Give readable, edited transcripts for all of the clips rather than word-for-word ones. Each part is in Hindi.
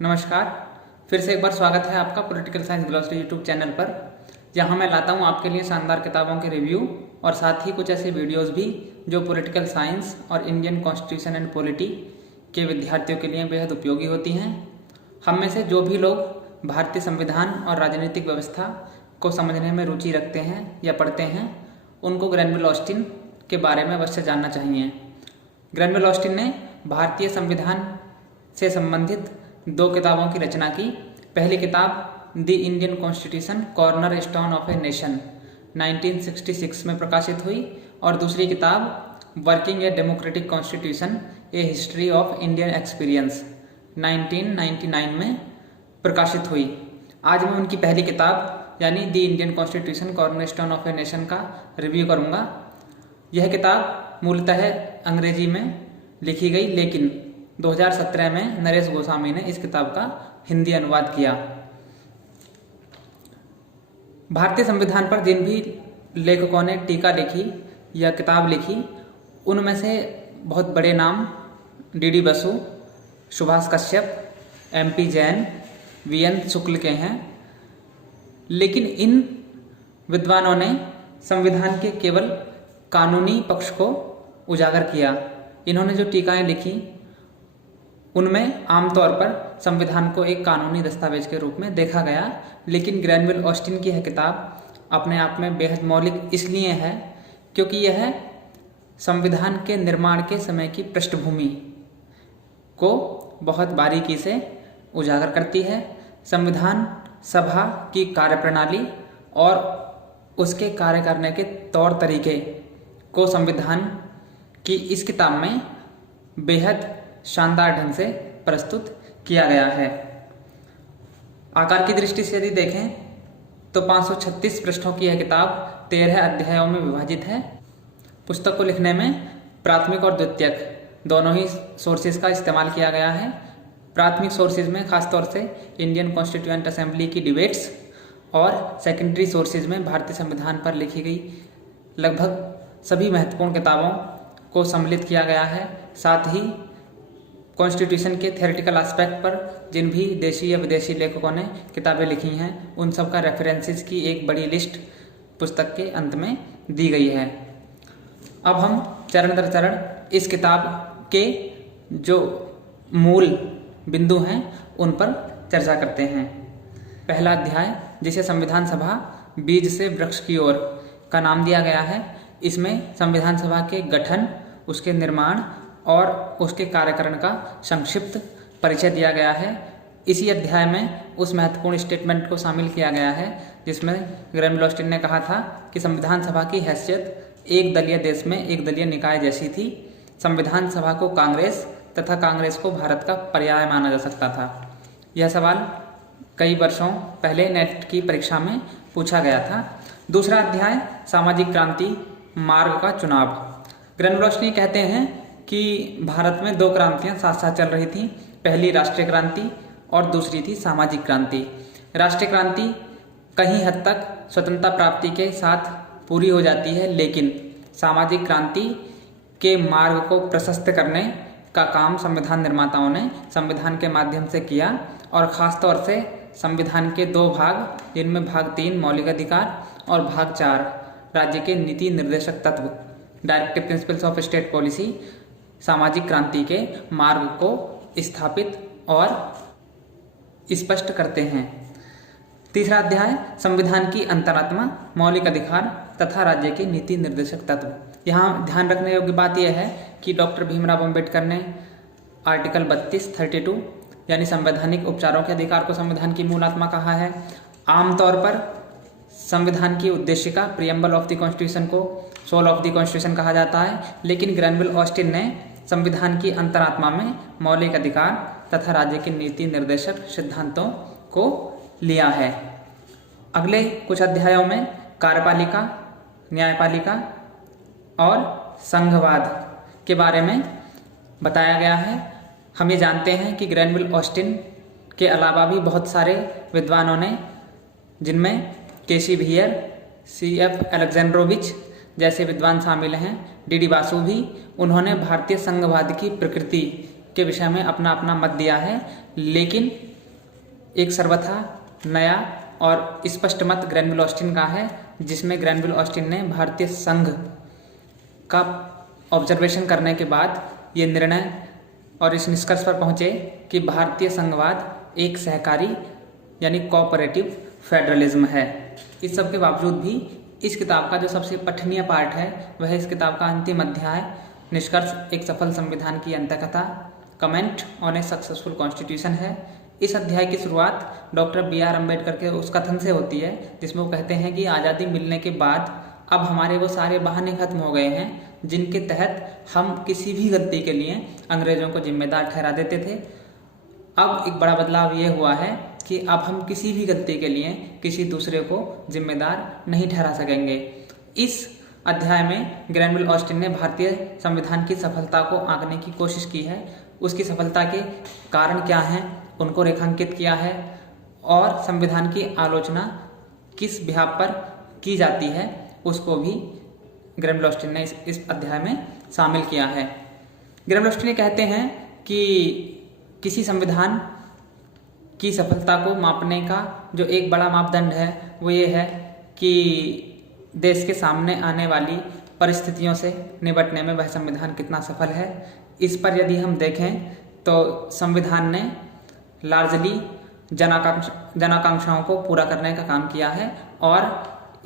नमस्कार। फिर से एक बार स्वागत है आपका political science glossary YouTube channel पर, जहां मैं लाता हूं आपके लिए शानदार किताबों के रिव्यू और साथ ही कुछ ऐसे वीडियोस भी जो पॉलिटिकल साइंस और इंडियन कॉन्स्टिट्यूशन एंड पॉलिटी के विद्यार्थियों के लिए बेहद उपयोगी होती हैं। हम में से जो भी लोग भारतीय संविधान और राजनीतिक व्यवस्था को समझने में रुचि रखते हैं या पढ़ते हैं, उनको ग्रैनविल ऑस्टिन के बारे में अवश्य जानना चाहिए। ग्रैनविल ऑस्टिन ने भारतीय संविधान से संबंधित 2 किताबों की रचना की। पहली किताब the Indian constitution corner stone of a nation 1966 में प्रकाशित हुई और दूसरी किताब working a democratic constitution A history of Indian experience 1999 में प्रकाशित हुई। आज मैं उनकी पहली किताब यानी the Indian constitution corner stone of a nation का रिव्यू करूँगा। यह किताब मूलतः अंग्रेजी में लिखी गई, लेकिन 2017 में नरेश गोस्वामी ने इस किताब का हिंदी अनुवाद किया। भारतीय संविधान पर जिन भी लेखकों ने टीका लिखी या किताब लिखी, उनमें से बहुत बड़े नाम D Basu, Subhash Kashyap, MP Jain, VN शुक्ल के हैं। लेकिन इन विद्वानों ने संविधान के केवल कानूनी पक्ष को उजागर किया। इन्होंने जो टीकाएं लिखी उनमें आमतौर पर संविधान को एक कानूनी दस्तावेज के रूप में देखा गया, लेकिन ग्रैनविल ऑस्टिन की यह किताब अपने आप में बेहद मौलिक इसलिए है क्योंकि यह संविधान के निर्माण के समय की पृष्ठभूमि को बहुत बारीकी से उजागर करती है। संविधान सभा की कार्यप्रणाली और उसके कार्य करने के तौर तरीके को संविधान की इस किताब में बेहद शानदार ढंग से प्रस्तुत किया गया है। आकार की दृष्टि से यदि देखें तो 536 पृष्ठों की यह किताब 13 अध्यायों में विभाजित है। पुस्तक को लिखने में प्राथमिक और द्वितीयक दोनों ही सोर्सेज का इस्तेमाल किया गया है। प्राथमिक सोर्सेज में खासतौर से इंडियन कॉन्स्टिट्यूएंट असेंबली की डिबेट्स और सेकेंडरी सोर्सेज में भारतीय संविधान पर लिखी गई लगभग सभी महत्वपूर्ण किताबों को सम्मिलित किया गया है। साथ ही कॉन्स्टिट्यूशन के थ्योरेटिकल एस्पेक्ट पर जिन भी देशी या विदेशी लेखकों ने किताबें लिखी हैं, उन सब का रेफरेंसेस की एक बड़ी लिस्ट पुस्तक के अंत में दी गई है। अब हम चरण दर चरण इस किताब के जो मूल बिंदु हैं उन पर चर्चा करते हैं। पहला अध्याय, जिसे संविधान सभा बीज से वृक्ष की ओर का नाम दिया गया है, इसमें संविधान सभा के गठन, उसके निर्माण और उसके कार्यकरण का संक्षिप्त परिचय दिया गया है। इसी अध्याय में उस महत्वपूर्ण स्टेटमेंट को शामिल किया गया है जिसमें ग्रैनविल ऑस्टिन ने कहा था कि संविधान सभा की हैसियत एक दलीय देश में एक दलीय निकाय जैसी थी। संविधान सभा को कांग्रेस तथा कांग्रेस को भारत का पर्याय माना जा सकता था। यह सवाल कई वर्षों पहले नेट की परीक्षा में पूछा गया था। दूसरा अध्याय, सामाजिक क्रांति मार्ग का चुनाव। ग्रैनविल ऑस्टिन कहते हैं कि भारत में 2 क्रांतियां साथ साथ चल रही थीं। पहली राष्ट्रीय क्रांति और दूसरी थी सामाजिक क्रांति। राष्ट्रीय क्रांति कहीं हद तक स्वतंत्रता प्राप्ति के साथ पूरी हो जाती है, लेकिन सामाजिक क्रांति के मार्ग को प्रशस्त करने का काम संविधान निर्माताओं ने संविधान के माध्यम से किया और ख़ास तौर से संविधान के 2 भाग, जिनमें भाग 3 मौलिक अधिकार और भाग 4 राज्य के नीति निर्देशक तत्व directive principles of state policy सामाजिक क्रांति के मार्ग को स्थापित और स्पष्ट करते हैं। तीसरा अध्याय, संविधान की अंतरात्मा, मौलिक अधिकार तथा राज्य के नीति निर्देशक तत्व। यहाँ ध्यान रखने योग्य बात यह है कि डॉक्टर भीमराव अंबेडकर ने आर्टिकल 32 यानी संवैधानिक उपचारों के अधिकार को संविधान की मूल आत्मा कहा है। आमतौर पर संविधान की उद्देशिका प्रियम्बल ऑफ द कॉन्स्टिट्यूशन को सोल ऑफ द कॉन्स्टिट्यूशन कहा जाता है, लेकिन ग्रैनविल ऑस्टिन ने संविधान की अंतरात्मा में मौलिक अधिकार तथा राज्य के नीति निर्देशक सिद्धांतों को लिया है। अगले कुछ अध्यायों में कार्यपालिका, न्यायपालिका और संघवाद के बारे में बताया गया है। हम ये जानते हैं कि ग्रैनविल ऑस्टिन के अलावा भी बहुत सारे विद्वानों ने, जिनमें केसी भियर, CF अलेक्जेंड्रोविच जैसे विद्वान शामिल हैं, डी बसु भी, उन्होंने भारतीय संघवाद की प्रकृति के विषय में अपना अपना मत दिया है, लेकिन एक सर्वथा नया और स्पष्ट मत ग्रैनविल ऑस्टिन का है, जिसमें ग्रैनविल ऑस्टिन ने भारतीय संघ का ऑब्जर्वेशन करने के बाद ये निर्णय और इस निष्कर्ष पर पहुंचे कि भारतीय संघवाद एक सहकारी यानी कोऑपरेटिव फेडरलिज्म है। इस सब के बावजूद भी इस किताब का जो सबसे पठनीय पार्ट है वह इस किताब का अंतिम अध्याय निष्कर्ष एक सफल संविधान की अंतकथा, comment on a successful constitution है। इस अध्याय की शुरुआत डॉक्टर बी.आर. अम्बेडकर के उस कथन से होती है जिसमें वो कहते हैं कि आज़ादी मिलने के बाद अब हमारे वो सारे बहाने खत्म हो गए हैं जिनके तहत हम किसी भी गलती के लिए अंग्रेजों को जिम्मेदार ठहरा देते थे। अब एक बड़ा बदलाव ये हुआ है कि अब हम किसी भी गलती के लिए किसी दूसरे को जिम्मेदार नहीं ठहरा सकेंगे। इस अध्याय में ग्रैनविल ऑस्टिन ने भारतीय संविधान की सफलता को आंकने की कोशिश की है, उसकी सफलता के कारण क्या हैं उनको रेखांकित किया है और संविधान की आलोचना किस बिहाफ पर की जाती है उसको भी ग्रैनविल ऑस्टिन ने इस अध्याय में शामिल किया है। ग्रैनविल ऑस्टिन कहते हैं कि किसी संविधान की सफलता को मापने का जो एक बड़ा मापदंड है वो ये है कि देश के सामने आने वाली परिस्थितियों से निपटने में वह संविधान कितना सफल है। इस पर यदि हम देखें तो संविधान ने लार्जली जनाकांक्षाओं को पूरा करने का काम किया है और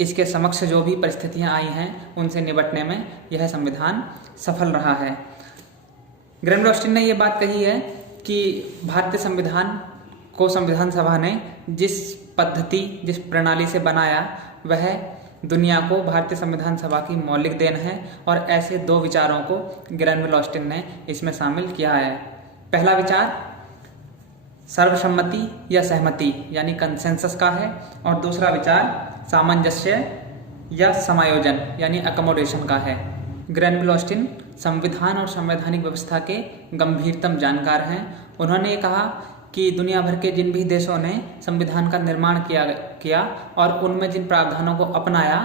इसके समक्ष जो भी परिस्थितियां आई हैं उनसे निपटने में यह संविधान सफल रहा है। ग्रैनविल ऑस्टिन ने यह बात कही है कि भारतीय संविधान को संविधान सभा ने जिस पद्धति जिस प्रणाली से बनाया वह दुनिया को भारतीय संविधान सभा की मौलिक देन है और ऐसे दो विचारों को ग्रैनविल ऑस्टिन ने इसमें शामिल किया है। पहला विचार सर्वसम्मति या सहमति यानी कंसेंसस का है और दूसरा विचार सामंजस्य या समायोजन यानी अकोमोडेशन का है। ग्रैनविल ऑस्टिन संविधान और संवैधानिक व्यवस्था के गंभीरतम जानकार हैं। उन्होंने कहा कि दुनिया भर के जिन भी देशों ने संविधान का निर्माण किया और उनमें जिन प्रावधानों को अपनाया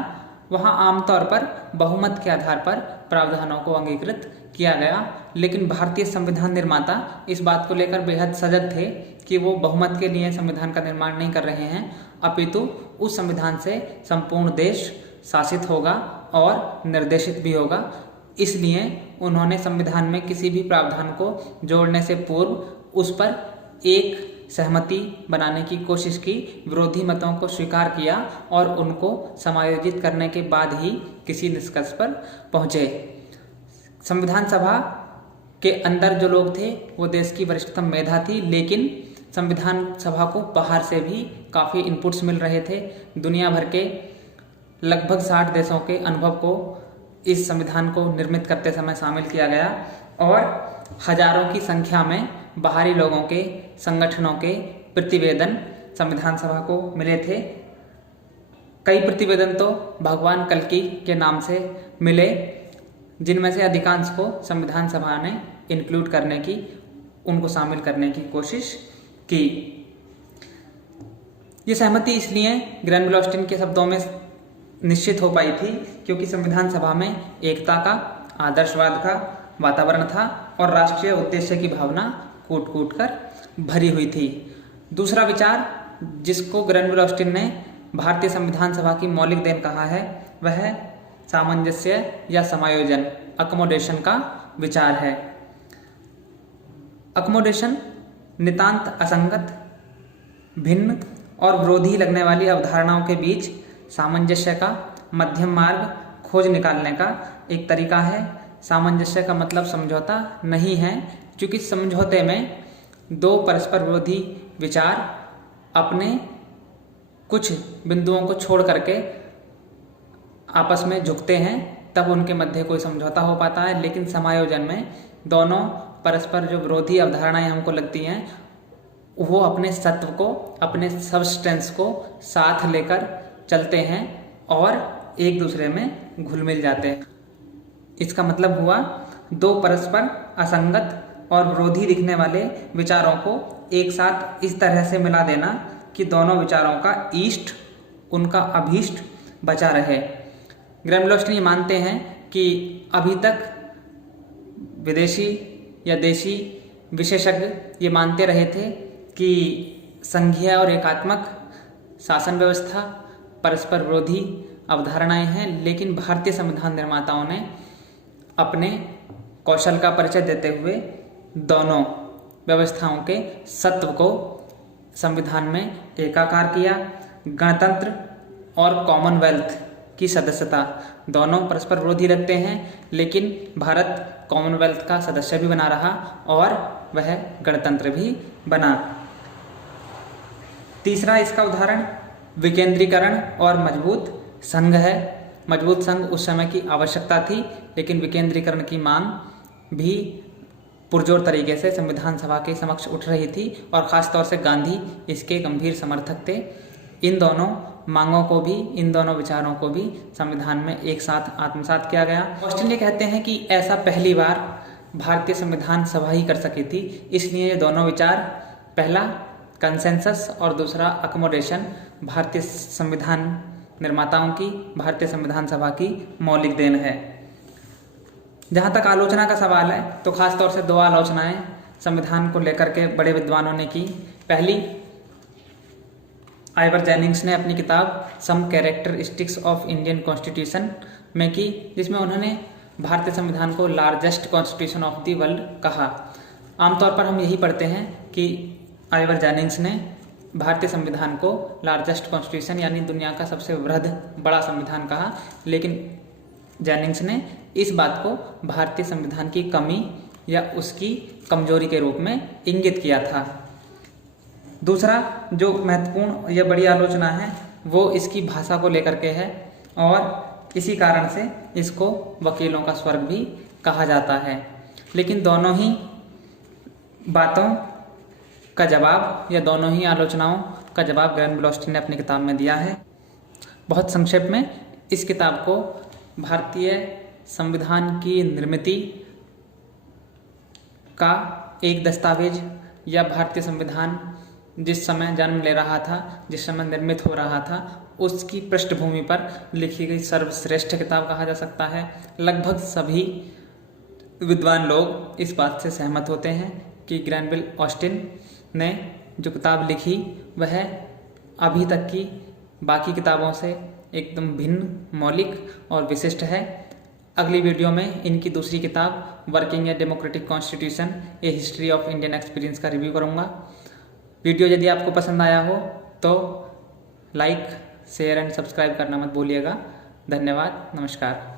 वहाँ आमतौर पर बहुमत के आधार पर प्रावधानों को अंगीकृत किया गया, लेकिन भारतीय संविधान निर्माता इस बात को लेकर बेहद सजग थे कि वो बहुमत के लिए संविधान का निर्माण नहीं कर रहे हैं, अपितु उस संविधान से संपूर्ण देश शासित होगा और निर्देशित भी होगा। इसलिए उन्होंने संविधान में किसी भी प्रावधान को जोड़ने से पूर्व उस पर एक सहमति बनाने की कोशिश की, विरोधी मतों को स्वीकार किया और उनको समायोजित करने के बाद ही किसी निष्कर्ष पर पहुंचे। संविधान सभा के अंदर जो लोग थे वो देश की वरिष्ठतम मेधा थी, लेकिन संविधान सभा को बाहर से भी काफ़ी इनपुट्स मिल रहे थे। दुनिया भर के लगभग 60 देशों के अनुभव को इस संविधान को निर्मित करते समय शामिल किया गया और हजारों की संख्या में बाहरी लोगों के संगठनों के प्रतिवेदन संविधान सभा को मिले थे। कई प्रतिवेदन तो भगवान कल्कि के नाम से मिले, जिनमें से अधिकांश को संविधान सभा ने इंक्लूड करने की, उनको शामिल करने की कोशिश की। ये सहमति इसलिए ग्रैनविल ऑस्टिन के शब्दों में निश्चित हो पाई थी क्योंकि संविधान सभा में एकता का, आदर्शवाद का वातावरण था और राष्ट्रीय उद्देश्य की भावना कूट कूट कर भरी हुई थी। दूसरा विचार जिसको ग्रैनविल ऑस्टिन ने भारतीय संविधान सभा की मौलिक देन कहा है वह सामंजस्य या समायोजन, अकोमोडेशन का विचार है। अकोमोडेशन नितांत असंगत, भिन्न और विरोधी लगने वाली अवधारणाओं के बीच सामंजस्य का मध्यम मार्ग खोज निकालने का एक तरीका है। सामंजस्य का मतलब समझौता नहीं है, क्योंकि समझौते में दो परस्पर विरोधी विचार अपने कुछ बिंदुओं को छोड़ करके आपस में झुकते हैं, तब उनके मध्य कोई समझौता हो पाता है। लेकिन समायोजन में दोनों परस्पर जो विरोधी अवधारणाएं हमको लगती हैं वो अपने सत्व को, अपने सबस्टेंस को साथ लेकर चलते हैं और एक दूसरे में घुल मिल जाते हैं। इसका मतलब हुआ दो परस्पर असंगत और विरोधी दिखने वाले विचारों को एक साथ इस तरह से मिला देना कि दोनों विचारों का इष्ट, उनका अभीष्ट बचा रहे। ग्रैनविल ऑस्टिन ये मानते हैं कि अभी तक विदेशी या देशी विशेषज्ञ ये मानते रहे थे कि संघीय और एकात्मक शासन व्यवस्था परस्पर विरोधी अवधारणाएं हैं, लेकिन भारतीय संविधान निर्माताओं ने अपने कौशल का परिचय देते हुए दोनों व्यवस्थाओं के सत्व को संविधान में एकाकार किया। गणतंत्र और कॉमनवेल्थ की सदस्यता दोनों परस्पर विरोधी लगते हैं, लेकिन भारत कॉमनवेल्थ का सदस्य भी बना रहा और वह गणतंत्र भी बना। तीसरा इसका उदाहरण विकेंद्रीकरण और मजबूत संघ है। मजबूत संघ उस समय की आवश्यकता थी, लेकिन विकेंद्रीकरण की मांग भी पुरजोर तरीके से संविधान सभा के समक्ष उठ रही थी और ख़ासतौर से गांधी इसके गंभीर समर्थक थे। इन दोनों मांगों को भी, इन दोनों विचारों को भी संविधान में एक साथ आत्मसात किया गया। ऑस्टिन ये कहते हैं कि ऐसा पहली बार भारतीय संविधान सभा ही कर सकी थी, इसलिए ये दोनों विचार, पहला कंसेंसस और दूसरा अकोमोडेशन, भारतीय संविधान निर्माताओं की, भारतीय संविधान सभा की मौलिक देन है। जहाँ तक आलोचना का सवाल है तो खास तौर से दो आलोचनाएं संविधान को लेकर के बड़े विद्वानों ने की। पहली आइवर जेनिंग्स ने अपनी किताब some characteristics of Indian constitution में की, जिसमें उन्होंने भारतीय संविधान को largest constitution of the world कहा। आमतौर पर हम यही पढ़ते हैं कि आइवर जेनिंग्स ने भारतीय संविधान को लार्जेस्ट कॉन्स्टिट्यूशन यानी दुनिया का सबसे वृहद बड़ा संविधान कहा, लेकिन जेनिंग्स ने इस बात को भारतीय संविधान की कमी या उसकी कमजोरी के रूप में इंगित किया था। दूसरा जो महत्वपूर्ण या बड़ी आलोचना है वो इसकी भाषा को लेकर के है और इसी कारण से इसको वकीलों का स्वर्ग भी कहा जाता है। लेकिन दोनों ही बातों का जवाब या दोनों ही आलोचनाओं का जवाब ग्रैनविल ऑस्टिन ने अपनी किताब में दिया है। बहुत संक्षेप में इस किताब को भारतीय संविधान की निर्मिति का एक दस्तावेज या भारतीय संविधान जिस समय जन्म ले रहा था, जिस समय निर्मित हो रहा था, उसकी पृष्ठभूमि पर लिखी गई सर्वश्रेष्ठ किताब कहा जा सकता है। लगभग सभी विद्वान लोग इस बात से सहमत होते हैं कि ग्रैनविल ऑस्टिन ने जो किताब लिखी वह अभी तक की बाकी किताबों से एकदम भिन्न, मौलिक और विशिष्ट है। अगली वीडियो में इनकी दूसरी किताब working a democratic constitution A history of Indian experience का रिव्यू करूँगा। वीडियो यदि आपको पसंद आया हो तो लाइक, शेयर एंड सब्सक्राइब करना मत भूलिएगा। धन्यवाद, नमस्कार।